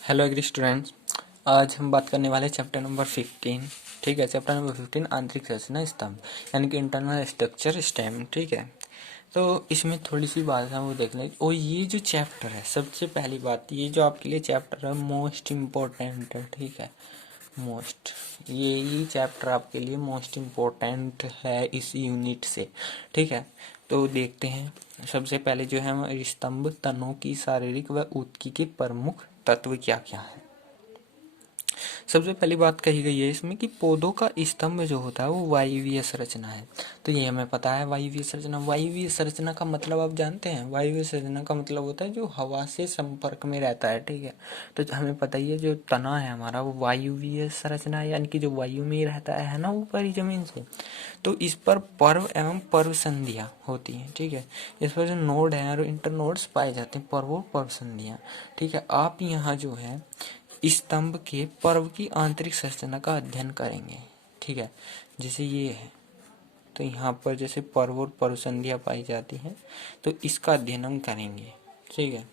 Hello agree students. आज हम बात करने वाले चैप्टर नंबर 15। ठीक है, चैप्टर नंबर 15 आंतरिक संरचना स्तंभ यानी कि इंटरनल स्ट्रक्चर स्टेम। ठीक है, तो इसमें थोड़ी सी बात है वो देख लें। और ये जो चैप्टर है, सबसे पहली बात, ये जो आपके लिए चैप्टर है मोस्ट इम्पोर्टेंट है। ठीक है, मोस्ट, यही चैप्टर आपके लिए मोस्ट इम्पोर्टेंट है इस यूनिट से। ठीक है, तो देखते हैं। सबसे पहले जो है हमारे स्तंभ तनों की शारीरिक व ऊतकी के प्रमुख तत्व क्या क्या है। सबसे पहली बात कही गई है इसमें कि पौधों का स्तंभ जो होता है वो वायवीय संरचना है। तो ये हमें पता है वायवीय संरचना। वायवीय संरचना का मतलब आप जानते हैं? वायवीय संरचना का मतलब होता है जो हवा से संपर्क में रहता है। ठीक है, तो हमें पता ही है जो तना है हमारा वो वायवीय संरचना है, यानी कि जो वायु में रहता है ना, ऊपरी जमीन से। तो इस पर पर्व एवं पर्व संधियां होती हैं। ठीक है, इस पर जो नोड है और इंटरनोड्स पाए जाते हैं, पर्व और पर्व संधियां। ठीक है, आप यहाँ जो है स्तंभ के पर्व की आंतरिक संरचना का अध्ययन करेंगे। ठीक है, जैसे ये है, तो यहाँ पर जैसे पर्व और पर्व संधियां पाई जाती हैं, तो इसका अध्ययन हम करेंगे। ठीक है,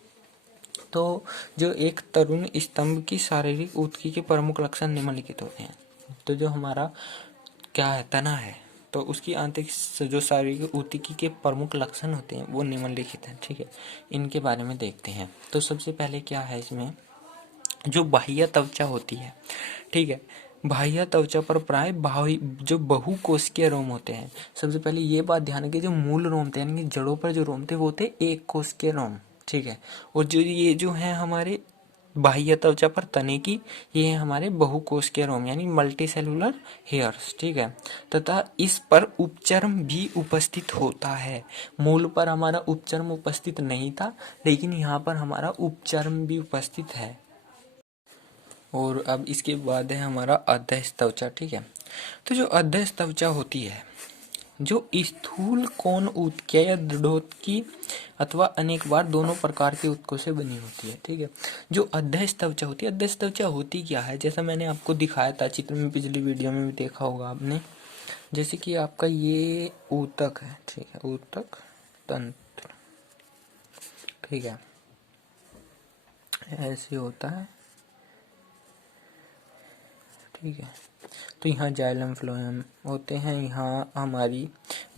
तो जो एक तरुण स्तंभ की शारीरिक ऊतकी के प्रमुख लक्षण निम्नलिखित होते हैं। तो जो हमारा क्या है, तना है, तो उसकी आंतरिक जो शारीरिक ऊतकी के प्रमुख लक्षण होते हैं वो निम्नलिखित हैं। ठीक है, इनके बारे में देखते हैं। तो सबसे पहले क्या है इसमें, जो बाह्य त्वचा होती है। ठीक है, बाह्य त्वचा पर प्राय जो बहुकोशिकीय रोम होते हैं। सबसे पहले ये बात ध्यान रखिए, जो मूल रोम थे यानी कि जड़ों पर जो रोम थे वो थे एक कोशिकीय रोम। ठीक है, और जो ये जो है हमारे बाह्य त्वचा पर तने की, ये है हमारे बहुकोशिकीय रोम यानी मल्टी सेलुलर हेयर्स। ठीक है, तथा इस पर उपचर्म भी उपस्थित होता है। मूल पर हमारा उपचर्म उपस्थित नहीं था, लेकिन यहाँ पर हमारा उपचर्म भी उपस्थित है। और अब इसके बाद है हमारा अधः त्वचा। ठीक है, तो जो अधः त्वचा होती है, जो स्थूल कोण ऊतक या दृढ़ोत्की अथवा अनेक बार दोनों प्रकार के ऊतकों से बनी होती है। ठीक है, जो अधः त्वचा होती है, अधः त्वचा होती क्या है, जैसा मैंने आपको दिखाया था चित्र में, पिछली वीडियो में भी देखा होगा आपने। जैसे कि आपका ये ऊतक है। ठीक है, ऊतक तंत्र। ठीक है, ऐसे होता है। ठीक है, तो यहाँ जाइलम फ्लोएम होते हैं, यहाँ हमारी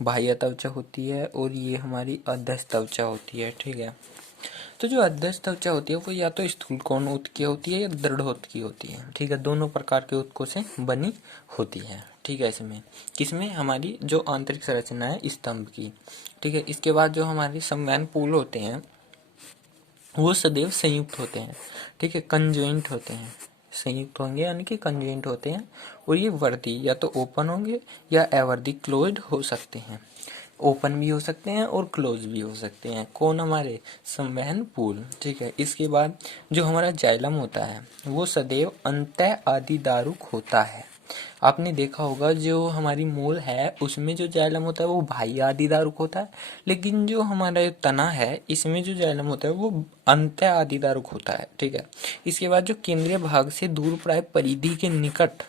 बाह्य त्वचा होती है और ये हमारी अधः त्वचा होती है। ठीक है, तो जो अधः त्वचा होती है वो या तो स्थूल कोण ऊतकीय होती है या दृढ़ ऊतकीय होती है। ठीक है, दोनों प्रकार के ऊतकों से बनी होती है। ठीक है, इसमें किसमें, हमारी जो आंतरिक संरचना है स्तंभ की। ठीक है, इसके बाद जो हमारे संवहन पुल होते हैं वो सदैव संयुक्त होते हैं। ठीक है, कंजॉइंट होते हैं, संयुक्त होंगे यानी कि कंजॉइंट होते हैं। और ये वर्दी या तो ओपन होंगे या अवर्दी क्लोज्ड हो सकते हैं। ओपन भी हो सकते हैं और क्लोज भी हो सकते हैं। कौन, हमारे संवहन पुल। ठीक है, इसके बाद जो हमारा जाइलम होता है वो सदैव अंतः आदिदारुक होता है। आपने देखा होगा जो हमारी मूल है उसमें जो जाइलम होता है वो बाह्य आदिदारुक होता है, लेकिन जो हमारा तना है इसमें जो जाइलम होता है वो अंत आदिदारुक होता है। ठीक है, इसके बाद जो केंद्रीय भाग से दूर प्राय परिधि के निकट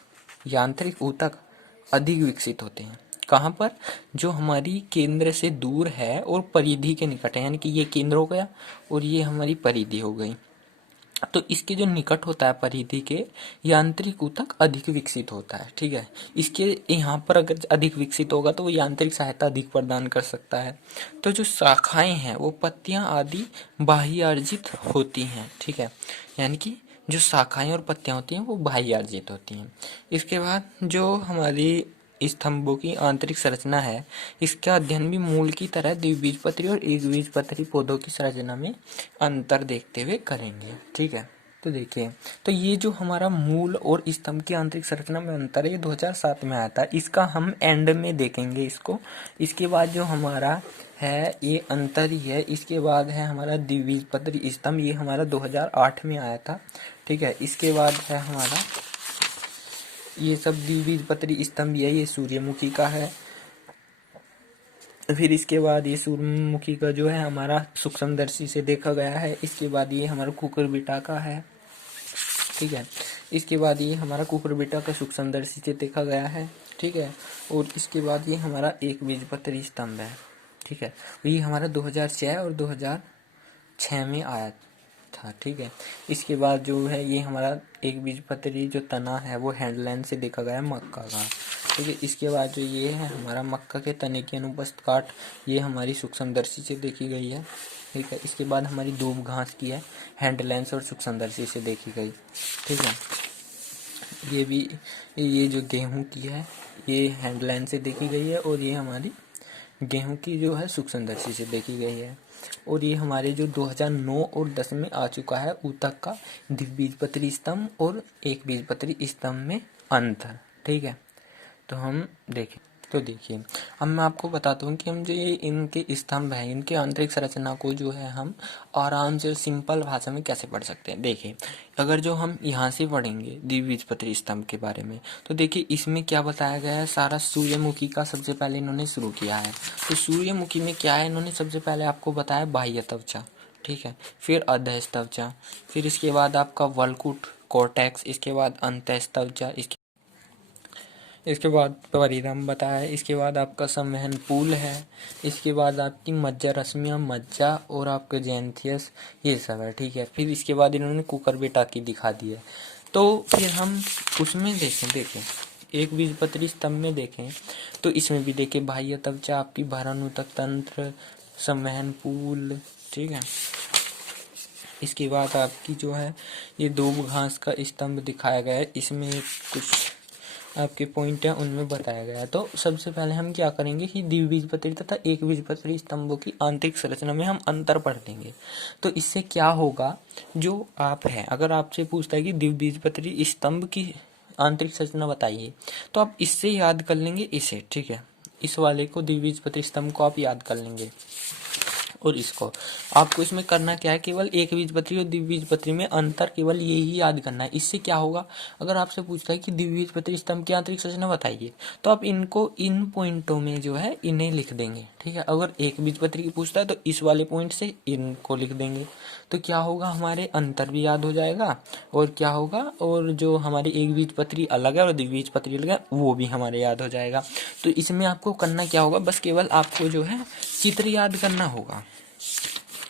यांत्रिक ऊतक अधिक विकसित होते हैं। कहाँ पर, जो हमारी केंद्र से दूर है और परिधि के निकट है, यानी कि ये केंद्र हो गया और ये हमारी परिधि हो गई, तो इसके जो निकट होता है परिधि के, यांत्रिक ऊतक अधिक विकसित होता है। ठीक है, इसके यहाँ पर अगर अधिक विकसित होगा तो वो यांत्रिक सहायता अधिक प्रदान कर सकता है। तो जो शाखाएं हैं वो पत्तियां आदि बाह्य अर्जित होती हैं। ठीक है, यानी कि जो शाखाएं और पत्तियां होती हैं वो बाह्य अर्जित होती हैं। इसके बाद जो हमारी स्तंभों की आंतरिक संरचना है, इसका अध्ययन भी मूल की तरह द्विबीजपत्री और एकबीजपत्री पौधों की संरचना में अंतर देखते हुए करेंगे। ठीक है, तो देखिए, तो ये जो हमारा मूल और स्तंभ की आंतरिक संरचना में अंतर है ये 2007 में आया था। इसका हम एंड में देखेंगे इसको। इसके बाद जो हमारा है ये अंतर ही है। इसके बाद है हमारा द्विबीजपत्री स्तंभ, ये हमारा 2008 में आया था। ठीक है, इसके बाद है हमारा ये सब द्विबीजपत्री स्तंभ है, ये सूर्यमुखी का है। फिर इसके बाद ये सूर्यमुखी का जो है हमारा सूक्ष्मदर्शी से देखा गया है। इसके बाद ये हमारा कुकुरबिटा का है। ठीक है, इसके बाद ये हमारा कुकुरबिटा का सूक्ष्मदर्शी से देखा गया है। ठीक है, और इसके बाद ये हमारा एक बीजपत्री स्तंभ है। ठीक है, ये हमारा 2006 और 2006 में आया था, ठीक है। इसके बाद जो है ये हमारा एक बीजपत्री जो तना है वो हैंडलाइन से देखा गया है मक्का का, ठीक है। इसके बाद जो ये है हमारा मक्का के तने की अनुपस्थित काट, ये हमारी सूक्ष्मदर्शी से देखी गई है, ठीक है। इसके बाद हमारी दूब घास की है, हैंड लेंस और सूक्ष्मदर्शी से देखी गई, ठीक है। ये भी, ये जो गेहूं की है ये हैंड लेंस से देखी गई है, और ये हमारी गेहूं की जो है सूक्ष्मदर्शी से देखी गई है। और ये हमारे जो 2009 और 10 में आ चुका है ऊतक का द्विबीजपत्री स्तंभ और एक बीजपत्री स्तंभ में अंतर, ठीक है। तो हम देखें, तो देखिए अब मैं आपको बताता हूँ कि हम जो ये इनके स्तंभ हैं इनके आंतरिक संरचना को जो है हम आराम से सिंपल भाषा में कैसे पढ़ सकते हैं। देखिए अगर जो हम यहाँ से पढ़ेंगे द्विबीजपत्री स्तंभ के बारे में, तो देखिए इसमें क्या बताया गया है, सारा सूर्यमुखी का सबसे पहले इन्होंने शुरू किया है। तो सूर्यमुखी में क्या है, इन्होंने सबसे पहले आपको बताया बाह्य त्वचा, ठीक है, फिर अधः त्वचा, फिर इसके बाद आपका वल्कुट कोर्टेक्स, इसके बाद अंतः त्वचा, इसके बाद परिधम बताया है, इसके बाद आपका संवहन पुल है, इसके बाद आपकी मज्जा रश्मियाँ मज्जा और आपके जेंथियस, ये सब है, ठीक है। फिर इसके बाद इन्होंने कुकुरबिटा की दिखा दी है। तो फिर हम उसमें देखें एक बीजपत्री स्तंभ में देखें तो इसमें भी देखें बाह्य त्वचा, आपकी भरण ऊतक तंत्र, संवहन पुल, ठीक है। इसके बाद आपकी जो है ये दूब घास का स्तंभ दिखाया गया है, इसमें कुछ आपके पॉइंट है उनमें बताया गया है। तो सबसे पहले हम क्या करेंगे कि द्विबीजपत्री तथा एक बीजपत्री स्तंभों की आंतरिक संरचना में हम अंतर पढ़ लेंगे। तो इससे क्या होगा, जो आप है अगर आपसे पूछता है कि द्विबीजपत्री स्तंभ की आंतरिक संरचना बताइए, तो आप इससे याद कर लेंगे इसे, ठीक है। इस वाले को द्विबीजपत्री स्तंभ को आप याद कर लेंगे, और इसको आपको इसमें करना क्या है, केवल एक बीजपत्री और द्विबीजपत्री में अंतर केवल ये ही याद करना है। इससे क्या होगा, अगर आपसे पूछता है कि द्विबीजपत्री स्तंभ की आंतरिक संरचना बताइए, तो आप इनको इन पॉइंटों में जो है इन्हें लिख देंगे, ठीक है। अगर एक बीजपत्री की पूछता है तो इस वाले पॉइंट से इनको लिख देंगे, तो क्या होगा, हमारे अंतर भी याद हो जाएगा, और क्या होगा, और जो हमारी एक बीजपत्री अलग है और द्विबीजपत्री अलग है वो भी हमारे याद हो जाएगा। तो इसमें आपको करना क्या होगा, बस केवल आपको जो है चित्र याद करना होगा,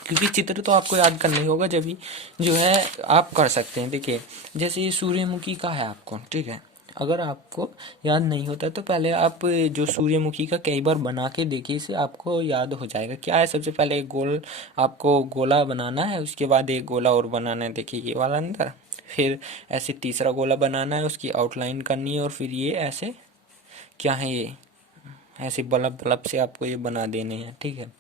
क्योंकि चित्र तो आपको याद करना ही होगा, जब भी जो है आप कर सकते हैं। देखिए जैसे ये सूर्यमुखी का है आपको, ठीक है, अगर आपको याद नहीं होता तो पहले आप जो सूर्यमुखी का कई बार बना के देखिए, इसे आपको याद हो जाएगा। क्या है, सबसे पहले एक गोल आपको गोला बनाना है, उसके बाद एक गोला और बनाना है, देखिए ये वाला अंदर, फिर ऐसे तीसरा गोला बनाना है, उसकी आउटलाइन करनी है, और फिर ये ऐसे क्या है, ये ऐसे बल्ब बल्ब से आपको ये बना देने हैं, ठीक है,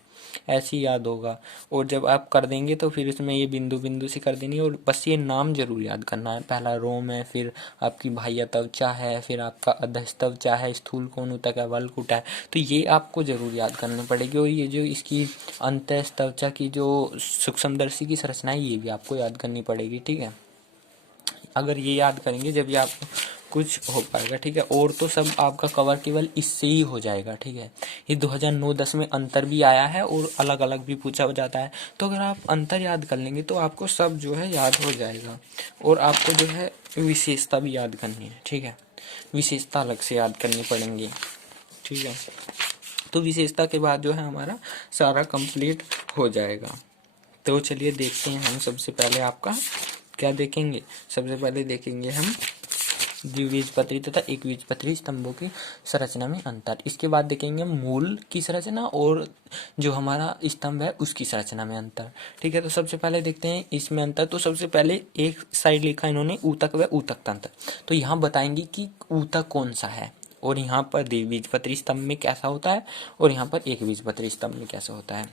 ऐसे ही याद होगा। और जब आप कर देंगे तो फिर इसमें ये बिंदु बिंदु से कर देनी है, और बस ये नाम जरूर याद करना है, पहला रोम है, फिर आपकी बाह्य त्वचा है, फिर आपका अधः त्वचा है, स्थूल कोण ऊतक है, वल्कुट है, तो ये आपको जरूर याद करनी पड़ेगी। और ये जो इसकी अंतः त्वचा की जो सूक्ष्मदर्शी की संरचना है ये भी आपको याद करनी पड़ेगी, ठीक है। अगर ये याद करेंगे जब ये आप कुछ हो पाएगा, ठीक है। और तो सब आपका कवर केवल इससे ही हो जाएगा, ठीक है। ये 2009-10 में अंतर भी आया है और अलग अलग भी पूछा हो जाता है, तो अगर आप अंतर याद कर लेंगे तो आपको सब जो है याद हो जाएगा। और आपको जो है विशेषता भी याद करनी है, ठीक है, विशेषता अलग से याद करनी पड़ेंगी, ठीक है। तो विशेषता के बाद जो है हमारा सारा कंप्लीट हो जाएगा। तो चलिए देखते हैं हम सबसे पहले आपका क्या देखेंगे, सबसे पहले देखेंगे हम द्विबीजपत्री तथा एक बीजपत्री स्तंभों की संरचना में अंतर। इसके बाद देखेंगे मूल की संरचना और जो हमारा स्तंभ है उसकी संरचना में अंतर, ठीक है। तो सबसे पहले देखते हैं इसमें अंतर। तो सबसे पहले एक साइड लिखा इन्होंने ऊतक व ऊतक तंत्र, तो यहाँ बताएंगे कि ऊतक कौन सा है, और यहाँ पर द्विबीजपत्री स्तंभ में कैसा होता है, और यहाँ पर एक बीजपत्री स्तंभ में कैसा होता है।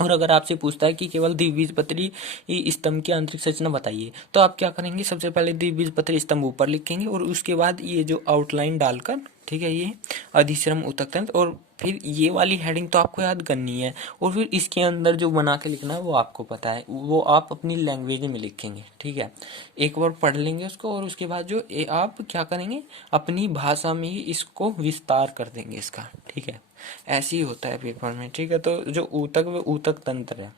और अगर आपसे पूछता है कि केवल द्विबीजपत्री स्तंभ की आंतरिक संरचना बताइए, तो आप क्या करेंगे, सबसे पहले द्विबीजपत्री स्तंभ ऊपर लिखेंगे, और उसके बाद ये जो आउटलाइन डालकर, ठीक है, ये अधिश्रम ऊतक तंत्र, और फिर ये वाली हेडिंग तो आपको याद करनी है, और फिर इसके अंदर जो बना के लिखना है वो आपको पता है, वो आप अपनी लैंग्वेज में लिखेंगे, ठीक है। एक बार पढ़ लेंगे उसको, और उसके बाद जो आप क्या करेंगे, अपनी भाषा में ही इसको विस्तार कर देंगे इसका, ठीक है। ऐसे ही होता है पेपर में, ठीक है। तो जो ऊतक व ऊतक तंत्र है,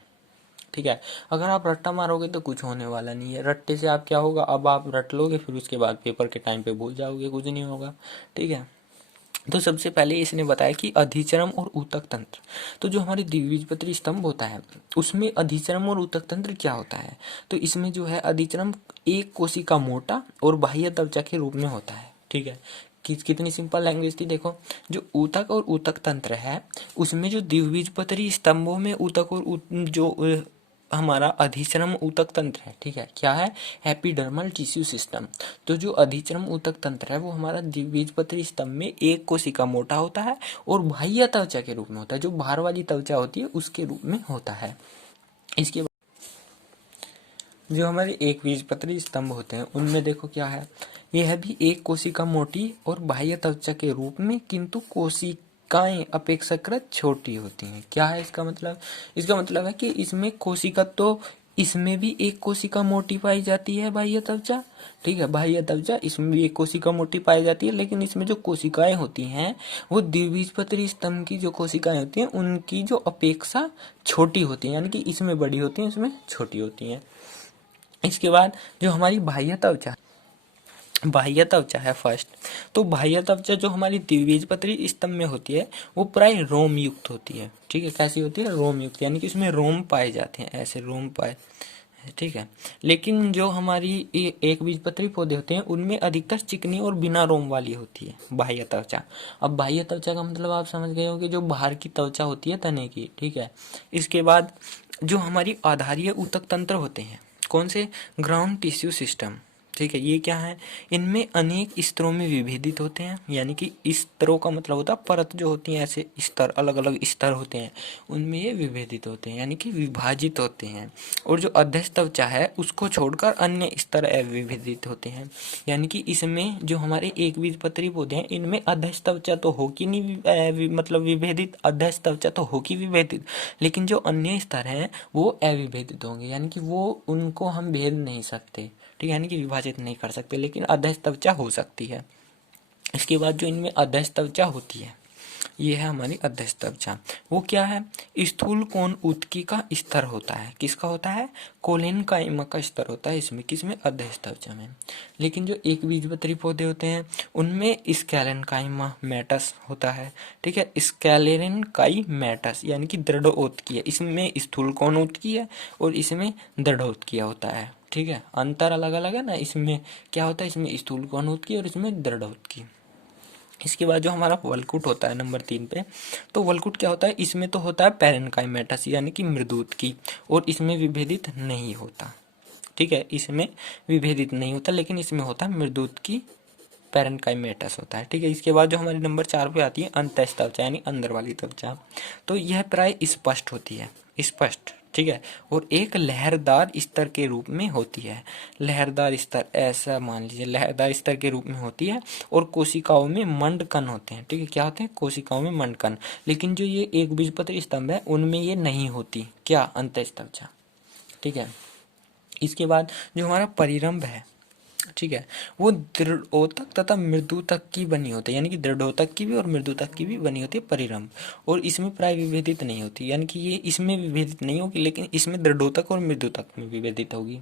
ठीक है, अगर आप रट्टा मारोगे तो कुछ होने वाला नहीं है। रट्टे से आप क्या होगा, अब आप रट लोगे, फिर उसके बाद पेपर के टाइम पे भूल जाओगे, कुछ नहीं होगा, ठीक है। तो सबसे पहले इसने बताया कि अधिचरम और ऊतक तंत्र। तो जो हमारी द्विबीजपत्री स्तंभ होता है उसमें अधिचरम और ऊतक तंत्र क्या होता है, तो इसमें जो है अधिचरम एक कोशिका मोटा और बाह्य त्वचा के रूप में होता है। ठीक है, कितनी सिंपल लैंग्वेज थी देखो। जो ऊतक और ऊतक तंत्र है उसमें जो द्विबीजपत्री स्तंभों में ऊतक और जो हमारा अधिचरम ऊतक तंत्र है, ठीक है, क्या है, एपिडर्मल टिश्यू सिस्टम। तो जो अधिचरम ऊतक तंत्र है वो हमारा द्विबीजपत्री स्तंभ में एक कोशिका मोटा होता है और बाह्य त्वचा के रूप में होता है, जो बाहर वाली त्वचा होती है उसके रूप में होता है। इसके जो हमारे एक बीजपत्री स्तंभ होते हैं उनमें देखो क्या है, यह भी एक कोशिका मोटी और बाह्य त्वचा के रूप में, किंतु कोशिकाएं अपेक्षाकृत छोटी होती हैं। क्या है इसका मतलब, इसका मतलब है कि इसमें कोशिका तो इसमें भी एक कोशिका मोटी पाई जाती है बाह्य त्वचा, ठीक है, बाह्य त्वचा इसमें भी एक कोशिका मोटी पाई जाती है, लेकिन इसमें जो कोशिकाएं होती हैं वो द्विबीजपत्री स्तंभ की जो कोशिकाएं होती हैं उनकी जो अपेक्षा छोटी होती है, यानी कि इसमें बड़ी होती हैं इसमें छोटी होती हैं। इसके बाद जो हमारी बाह्य त्वचा है फर्स्ट, तो बाह्य त्वचा जो हमारी द्विबीजपत्री स्तंभ में होती है वो प्राय रोम युक्त होती है। ठीक है, कैसी होती है, रोम युक्त, यानी कि उसमें रोम पाए जाते हैं, ऐसे रोम पाए, ठीक है। लेकिन जो हमारी एक बीजपत्री पौधे होते हैं उनमें अधिकतर चिकनी और बिना रोम वाली होती है बाह्य त्वचा। अब बाह्य त्वचा का मतलब आप समझ गए होंगे, जो बाहर की त्वचा होती है तने की, ठीक है। इसके बाद जो हमारी आधारीय ऊतक तंत्र होते हैं, कौन से, ग्राउंड टिश्यू सिस्टम, ठीक है, ये क्या है, इनमें अनेक स्तरों में विभेदित होते हैं, यानी कि स्तरों का मतलब होता है परत जो होती है, ऐसे स्तर, अलग अलग स्तर होते हैं, उनमें ये विभेदित होते हैं, यानी कि विभाजित होते हैं। और जो अध्यस्थ त्वचा है उसको छोड़कर अन्य स्तर अविभेदित होते हैं, यानी कि इसमें जो हमारे एक बीजपत्री पौधे हैं इनमें अध्यस्थ त्वचा तो होगी नहीं, मतलब विभेदित, अध्यस्थ त्वचा तो होगी विभेदित, लेकिन जो अन्य स्तर हैं वो अविभेदित होंगे, यानी कि वो उनको हम भेद नहीं सकते, ठीक है, यानी कि विभाजित नहीं कर सकते, लेकिन अध्यस्थ त्वचा हो सकती है। इसके बाद जो इनमें अध्यस्थ त्वचा होती है, ये है हमारी अध्यस्थ त्वचा। वो क्या है, स्थूल कोण ऊतकी का स्तर होता है, किसका होता है, कोलेन काइमा का स्तर होता है इसमें, किसमें, अध्यस्थ त्वचा में। लेकिन जो एक बीजपत्री पौधे होते हैं उनमें स्कैलेन काइमा मैटस होता है, ठीक है, स्कैलेन काई मैटस, यानी कि दृढ़ ऊतकी है, इसमें स्थूल कोण ऊतकी है और इसमें दृढ़ ऊतकी होता है, ठीक है, अंतर अलग अलग है ना, इसमें क्या होता है, इसमें स्थूल कोण ऊतकी और इसमें दृढ़ ऊतकी। इसके बाद जो हमारा वलकुट होता है नंबर 3 पे, तो वलकुट क्या होता है, इसमें तो होता है पैरेन्काइमेटस, यानी कि मृदुत और इसमें विभेदित नहीं होता, ठीक है, इसमें विभेदित नहीं होता, लेकिन इसमें होता है मृदुत पैरेन्काइमेटस होता है, ठीक है। इसके बाद जो हमारी नंबर 4 पे आती है अंतस्थ त्वचा, यानी अंदर वाली त्वचा, तो यह प्राय स्पष्ट होती है, स्पष्ट, ठीक है, और एक लहरदार स्तर के रूप में होती है, लहरदार स्तर, ऐसा मान लीजिए लहरदार स्तर के रूप में होती है, और कोशिकाओं में मंडकण होते हैं, ठीक है, क्या होते हैं, कोशिकाओं में मंडकण। लेकिन जो ये एक बीजपत्री स्तंभ है उनमें ये नहीं होती, क्या, अंतस्थ त्वचा, ठीक है। इसके बाद जो हमारा परिरंभ है, ठीक है, वो दृढ़ोतक तथा मृदुतक की बनी होती है, यानी कि दृढ़ोतक की भी और मृदुतक की भी बनी होती है परिरंभ, और इसमें प्राय विभेदित नहीं होती, यानी कि ये इसमें विभेदित नहीं होगी लेकिन इसमें दृढ़ोतक और मृदुतक में विभेदित होगी,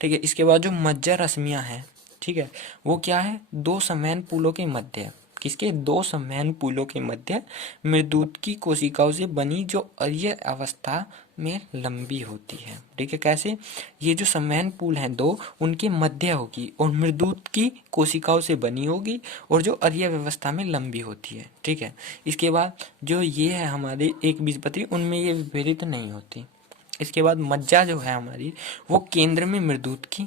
ठीक है। इसके बाद जो मज्जा रश्मियां हैं, ठीक है, वो क्या है, दो समैन पुलों के मध्य, किसके, दो समैन पुलों के मध्य मृदुत की कोशिकाओं से बनी, जो अर्य अवस्था में लंबी होती है, ठीक है, कैसे, ये जो समैन पुल हैं दो, उनके मध्य होगी और मृदुत की कोशिकाओं से बनी होगी और जो अर्य व्यवस्था में लंबी होती है, ठीक है। इसके बाद जो ये है हमारे एक बीजपत्री, उनमें ये विभेदित नहीं होती। इसके बाद मज्जा जो है हमारी, वो केंद्र में मृदुत की,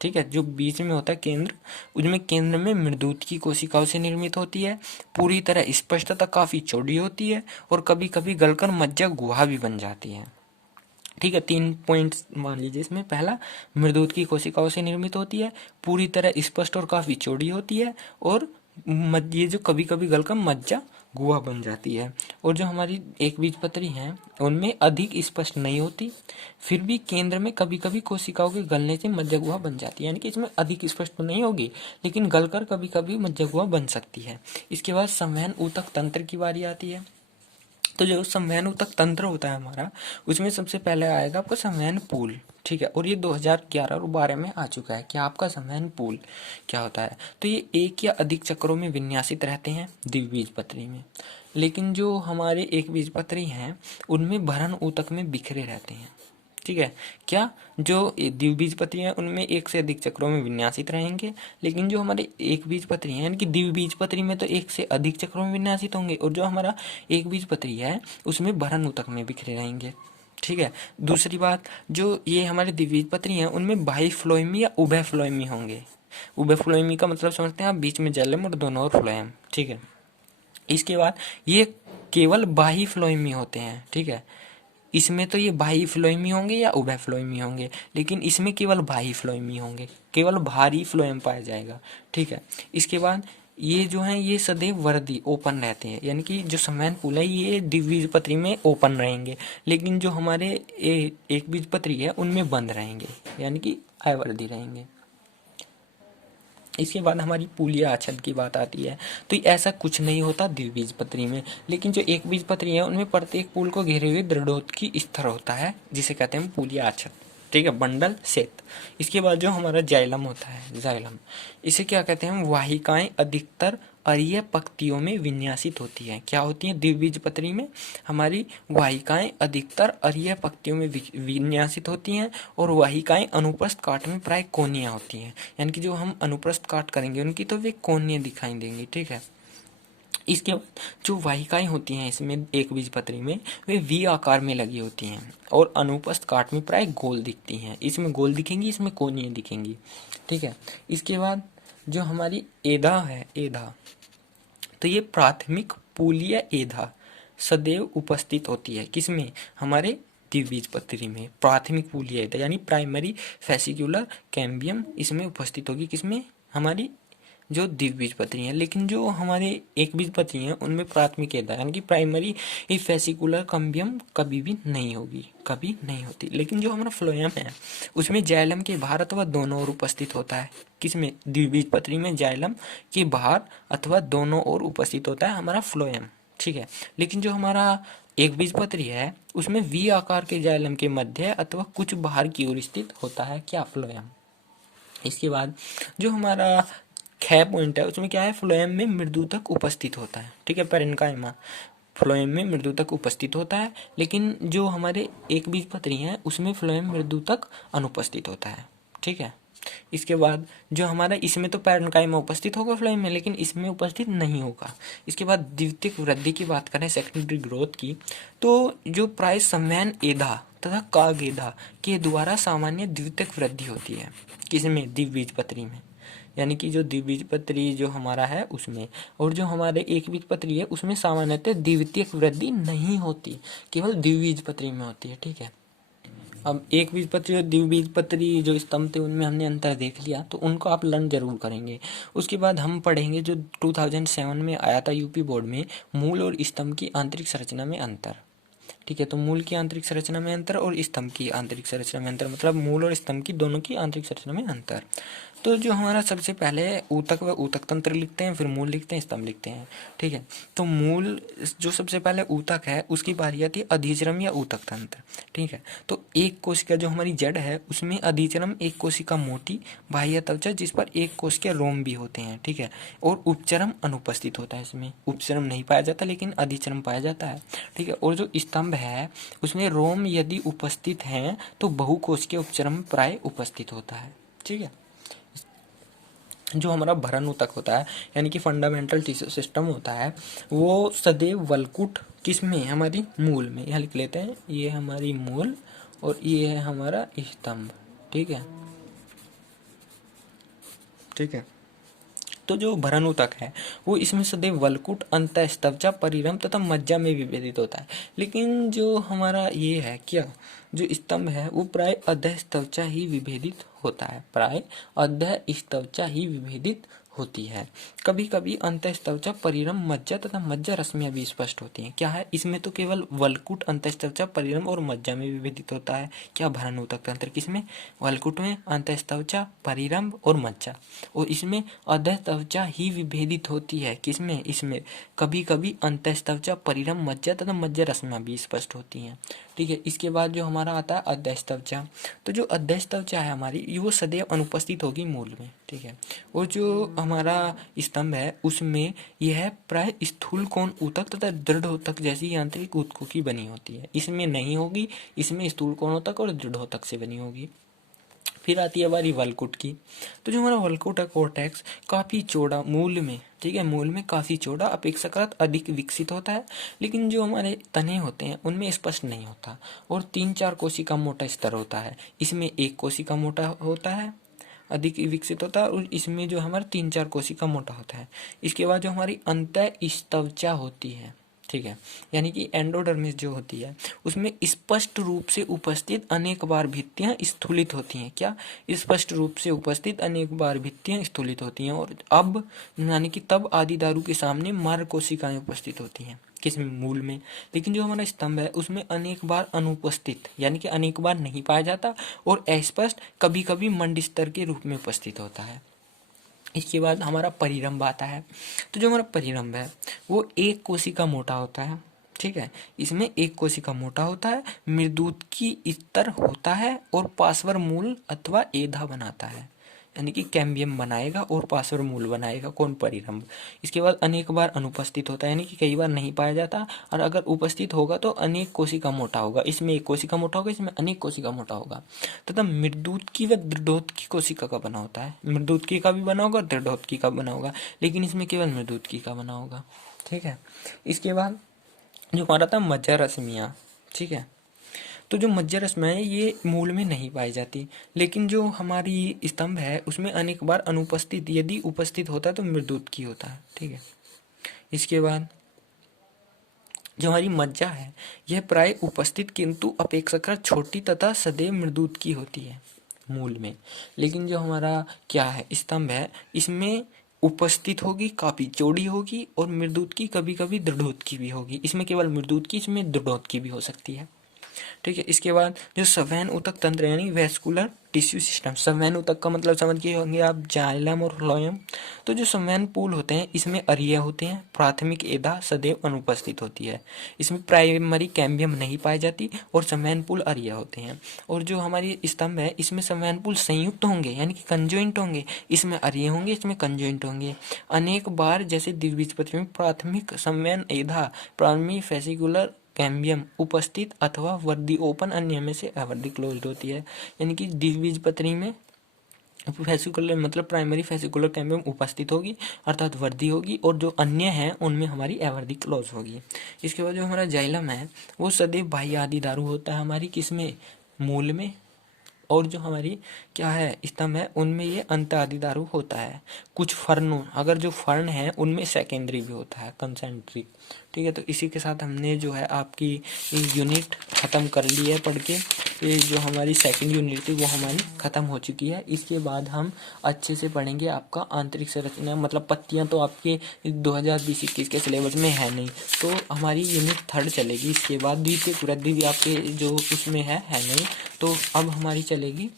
ठीक है, जो बीच में होता है केंद्र, उसमें केंद्र में मृदुत की कोशिकाओं से निर्मित होती है, पूरी तरह स्पष्ट तथा काफी चौड़ी होती है, और कभी कभी गलकर मज्जा गुहा भी बन जाती है, ठीक है। 3 पॉइंट्स मान लीजिए इसमें, पहला, मृदुत की कोशिकाओं से निर्मित होती है, पूरी तरह स्पष्ट और काफी चौड़ी होती है, और ये जो कभी कभी गलकर मज्जा गुहा बन जाती है। और जो हमारी एक बीजपत्री हैं उनमें अधिक स्पष्ट नहीं होती, फिर भी केंद्र में कभी कभी कोशिकाओं के गलने से मज्जा गुहा बन जाती है, यानी कि इसमें अधिक स्पष्ट तो नहीं होगी लेकिन गलकर कभी कभी मज्जा गुहा बन सकती है। इसके बाद संवहन ऊतक तंत्र की बारी आती है, तो जो संवहन ऊतक तंत्र होता है हमारा, उसमें सबसे पहले आएगा आपका संवहन पूल, ठीक है। और ये 2011 और 12 में आ चुका है कि आपका संवहन पूल क्या होता है। तो ये एक या अधिक चक्रों में विन्यासित रहते हैं द्विबीजपत्री में, लेकिन जो हमारे एक बीजपत्री हैं उनमें भरण ऊतक में बिखरे रहते हैं, ठीक है। क्या जो द्विबीजपत्री हैं उनमें एक से अधिक चक्रों में विन्यासित रहेंगे, लेकिन जो हमारे एक बीजपत्री हैं यानी कि द्विबीजपत्री में तो एक से अधिक चक्रों में विन्यासित होंगे, और जो हमारा एक बीजपत्री है उसमें भरण ऊतक में बिखरे रहेंगे, ठीक है। दूसरी बात, जो ये हमारे द्विबीजपत्री हैं उनमें बाह्यफ्लोएमी या उभयफ्लोएमी होंगे। उभयफ्लोएमी का मतलब समझते हैं आप, बीच में जाइलम और दोनों ओर फ्लोएम, ठीक है। इसके बाद ये केवल बाह्यफ्लोएमी होते हैं, ठीक है। इसमें तो ये बाह्यफ्लोएमी होंगे या उभयफ्लोएमी होंगे, लेकिन इसमें केवल बाह्यफ्लोएमी होंगे, केवल भारी फ्लोएम पाया जाएगा, ठीक है। इसके बाद ये जो है ये सदैव वर्दी ओपन रहते हैं, यानी कि जो संवहन पूल है ये द्विबीजपत्री में ओपन रहेंगे, लेकिन जो हमारे एक बीजपत्री है उनमें बंद रहेंगे, यानी कि अवर्दी रहेंगे। इसके बाद हमारी पूलीय आच्छादन की बात आती है, तो ऐसा कुछ नहीं होता द्विबीजपत्री में, लेकिन जो एक बीजपत्री है उनमें प्रत्येक पूल को घेरे हुए दृढ़ोत्की स्तर होता है, जिसे कहते हैं पूलीय आच्छादन, ठीक है, बंडल सेत। इसके बाद जो हमारा जाइलम होता है, जाइलम, इसे क्या कहते हैं, वाहिकाएं अधिकतर अरीय पंक्तियों में विन्यासित होती है। क्या होती है द्विबीजपत्री में, हमारी वाहिकाएं अधिकतर अरीय पंक्तियों में विन्यासित होती हैं, और वाहिकाएं अनुप्रस्थ काट में प्राय कोणीय होती हैं, यानी कि जो हम अनुप्रस्थ काट करेंगे उनकी तो वे कोणीय दिखाई देंगी, ठीक है। इसके बाद जो वाहिकाएं होती हैं इसमें एक बीजपत्री में, वे वी आकार में लगी होती हैं और अनुप्रस्थ काट में प्राय गोल दिखती हैं। इसमें गोल दिखेंगी, इसमें कोणीय दिखेंगी, ठीक है। इसके बाद जो हमारी एधा है, एधा, तो ये प्राथमिक पूलीय एधा सदैव उपस्थित होती है, किसमें, हमारे द्विबीजपत्री में प्राथमिक पूलीय एधा यानी प्राइमरी फेसिकुलर कैम्बियम इसमें उपस्थित होगी, किसमें, हमारी जो द्विबीजपत्री हैं। लेकिन जो हमारे एक बीजपत्री हैं उनमें प्राथमिक एधा यानी कि प्राइमरी फेसिकुलर कैम्बियम कभी भी नहीं होगी, कभी नहीं होती। लेकिन जो हमारा फ्लोएम है उसमें जाइलम के बाहर अथवा दोनों ओर उपस्थित होता है, किसमें, द्विबीजपत्री में जाइलम के बाहर अथवा दोनों ओर उपस्थित होता है हमारा फ्लोएम, ठीक है। लेकिन जो हमारा एक बीजपत्री है उसमें वी आकार के जाइलम के मध्य अथवा कुछ बाहर की ओर स्थित होता है क्या, फ्लोएम। इसके बाद जो हमारा ख पॉइंट है उसमें क्या है, फ्लोएम में मृदु तक उपस्थित होता है, ठीक है, पेरेन्काइमा फ्लोएम में मृदु तक उपस्थित होता है, लेकिन जो हमारे एक बीजपत्री हैं उसमें फ्लोएम मृदु तक अनुपस्थित होता है, ठीक है। इसके बाद जो हमारा इसमें तो पेरेन्काइमा उपस्थित होगा फ्लोएम में, लेकिन इसमें उपस्थित नहीं होगा। इसके बाद द्वितीयक वृद्धि की बात करें, सेकेंडरी ग्रोथ की, तो जो प्राय संवहन एधा तथा कागेधा के द्वारा सामान्य द्वितीयक वृद्धि होती है, किसमें, द्विबीजपत्री में, यानी कि जो द्विबीजपत्री जो हमारा है उसमें, और जो हमारे एक बीजपत्री है उसमें सामान्यतः द्वितीयक वृद्धि नहीं होती, केवल द्विबीजपत्री में होती है, ठीक है। अब एक बीजपत्री और द्विबीजपत्री जो स्तंभ थे उनमें हमने अंतर देख लिया, तो उनको आप लर्न जरूर करेंगे। उसके बाद हम पढ़ेंगे जो 2007 में आया था यूपी बोर्ड में, मूल और स्तंभ की आंतरिक संरचना में अंतर, ठीक है। तो मूल की आंतरिक संरचना में अंतर और स्तंभ की आंतरिक संरचना में अंतर, मतलब मूल और स्तंभ की दोनों की आंतरिक संरचना में अंतर। तो जो हमारा सबसे पहले ऊतक व ऊतक तंत्र लिखते हैं, फिर मूल लिखते हैं, स्तंभ लिखते हैं, ठीक है। तो मूल जो सबसे पहले ऊतक है उसकी बारी आती है अधिचरम या ऊतक तंत्र, ठीक है। तो एक कोशिका जो हमारी जड़ है उसमें अधिचरम एक कोशिका मोटी बाह्य त्वचा जिस पर एक कोश के रोम भी होते हैं, ठीक है, और उपचरम अनुपस्थित होता है, इसमें उपचरम नहीं पाया जाता लेकिन अधिचरम पाया जाता है, ठीक है। और जो स्तंभ है उसमें रोम यदि उपस्थित हैं तो बहुकोश के उपचरम प्राय उपस्थित होता है, ठीक है। जो हमारा भरण ऊतक होता है यानी कि फंडामेंटल टिश्यू सिस्टम होता है, वो सदैव वलकुट किसमें, हमारी मूल में, यहाँ लिख लेते हैं, ये हमारी मूल और ये है हमारा स्तंभ, ठीक है, ठीक है। तो जो भरण ऊतक है वो इसमें सदैव वलकुट, अंतःस्तवचा, परिरम तथा मज्जा में विभेदित होता है। लेकिन जो हमारा ये है क्या, जो स्तंभ है वो प्राय अधस्तवचा ही विभेदित होता है, प्राय अधस्तवचा ही विभेदित होती है। कभी कभी अंतःस्त्वचा, परिरंभ, मज्जा तथा मज्जा रश्मियां भी स्पष्ट होती हैं। क्या है इसमें? तो केवल वल्कुट अंतःस्त्वचा, परिरंभ और मज्जा में विभेदित होता है। क्या भरण ऊतक तंत्र किसमें? वल्कुट में, अंतःस्त्वचा, परिरंभ और मज्जा। और इसमें अधःस्त्वचा ही विभेदित होती है। किसमें? इसमें कभी कभी अंतःस्त्वचा, परिरंभ, मज्जा तथा मज्जा रश्मियां भी स्पष्ट होती हैं। ठीक है, इसके बाद जो हमारा आता है अधःस्त्वचा। तो जो अधःस्त्वचा है हमारी, वो सदैव अनुपस्थित होगी मूल में। ठीक है, और जो हमारा स्तंभ है उसमें यह प्राय स्थूल कोण ऊतक तथा दृढ़ ऊतक जैसी यांत्रिक ऊतकों की बनी होती है। इसमें नहीं होगी, इसमें स्थूल कोण ऊतक और दृढ़ ऊतक से बनी होगी। फिर आती है बारी वल्कुट की। तो जो हमारा वल्कुट है कोर्टेक्स, काफी चौड़ा मूल में, ठीक है, मूल में काफी चौड़ा, अपेक्षाकृत अधिक विकसित होता है। लेकिन जो हमारे तने होते हैं उनमें स्पष्ट नहीं होता। और 3-4 कोशिका मोटा स्तर होता है। इसमें 1 कोशिका मोटा होता है, अधिक विकसित होता है, और इसमें जो हमारा 3-4 कोशिका मोटा होता है। इसके बाद जो हमारी अंतःस्त्वचा होती है, ठीक है, यानी कि एंडोडर्मिस जो होती है, उसमें स्पष्ट रूप से उपस्थित अनेक बार भित्तियां स्थूलित होती हैं। क्या? स्पष्ट रूप से उपस्थित अनेक बार भित्तियां स्थूलित होती हैं। और अब यानी कि तब आदि दारू के सामने मार्ग कोशिकाएं उपस्थित होती हैं। किसमें? मूल में। लेकिन जो हमारा स्तंभ है उसमें अनेक बार अनुपस्थित, यानी कि अनेक बार नहीं पाया जाता, और अस्पष्ट, कभी कभी मंड स्तर के रूप में उपस्थित होता है। इसके बाद हमारा परिरंभ आता है। तो जो हमारा परिरंभ है वो 1 कोशिका मोटा होता है। ठीक है, इसमें 1 कोशिका मोटा होता है, मृदूत की स्तर होता है और पार्श्व मूल अथवा एधा बनाता है, यानी कि कैम्बियम बनाएगा और पार्श्व मूल बनाएगा। कौन? परिरंभ। इसके बाद अनेक बार अनुपस्थित होता है, यानी कि कई बार नहीं पाया जाता, और अगर उपस्थित होगा तो अनेक कोशिका मोटा होगा। इसमें 1 कोशिका मोटा होगा, इसमें अनेक कोशिका मोटा होगा। तथा मृदुत व दृढ़ोत की कोशिका का बना होता है। मृदुत की का भी बना होगा, दृढ़ोत की का बना होगा, लेकिन इसमें केवल मृदुत की का बना होगा। ठीक है, इसके बाद जो हमारा था मज्जा रश्मियाँ। ठीक है, तो जो मज्जा रश्मियाँ है ये मूल में नहीं पाई जाती, लेकिन जो हमारी स्तंभ है उसमें अनेक बार अनुपस्थित, यदि उपस्थित होता है तो मृदुत की होता है। ठीक है, इसके बाद जो हमारी मज्जा है यह प्राय उपस्थित किंतु अपेक्षाकृत छोटी तथा सदैव मृदुत की होती है मूल में। लेकिन जो हमारा क्या है स्तंभ है, इसमें उपस्थित होगी, काफी चौड़ी होगी, और मृदुत की, कभी कभी दृढ़ोत की भी होगी। इसमें केवल मृदुत की, इसमें दृढ़ोत की भी हो सकती है। ठीक है, इसके बाद जो संवहन ऊतक तंत्र यानी वेस्कुलर टिश्यू सिस्टम। संवहन ऊतक का मतलब समझ गए होंगे आप, जाइलम और फ्लोएम। तो जो संवहन पूल होते हैं इसमें अरिया होते हैं, प्राथमिक एधा सदैव अनुपस्थित होती है। इसमें प्राइमरी कैम्बियम नहीं पाई जाती, और संवहन पूल अरिया होते हैं। और जो हमारी स्तंभ है इसमें संवहन पूल संयुक्त होंगे, यानी कि कंजॉइंट होंगे। इसमें अरिया होंगे, इसमें कंजॉइंट होंगे। अनेक बार जैसे द्विबीजपत्री में प्राथमिक संवहन एधा, प्राइमरी फेसिकुलर कैम्बियम उपस्थित अथवा वर्दी ओपन, अन्य में से अवर्दी क्लोज्ड होती है। यानी कि द्विबीजपत्री में फेसिकुलर मतलब प्राइमरी फेसिकुलर कैम्बियम उपस्थित होगी, अर्थात वर्दी होगी, और जो अन्य है उनमें हमारी अवर्दी क्लोज होगी। इसके बाद जो हमारा जाइलम है वो सदैव बाह्य आदि दारू होता है हमारी, किसमें? मूल में। और जो हमारी क्या है स्तंभ है उनमें ये अंत आदि दारू होता है। कुछ फर्न, अगर जो फर्न है उनमें सेकेंडरी भी होता है, कंसेंट्रिक। ठीक है, तो इसी के साथ हमने जो है आपकी यूनिट ख़त्म कर ली है पढ़ के। ये जो हमारी सेकंड यूनिट थी वो हमारी ख़त्म हो चुकी है। इसके बाद हम अच्छे से पढ़ेंगे आपका आंतरिक संरचना, मतलब पत्तियां तो आपके 2020-21 के सिलेबस में है नहीं, तो हमारी यूनिट 3 चलेगी। इसके बाद द्वितीय वृद्धि भी आपके जो उसमें है नहीं। तो अब हमारी चलेगी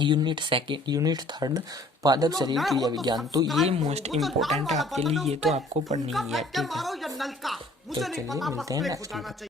यूनिट 3 पादप शरीर क्रिया विज्ञान। तो ये मोस्ट इम्पोर्टेंट है आपके लिए, ये तो आपको पढ़नी ही है। ठीक है, तो चलिए मिलते हैं नेक्स्ट वीडियो।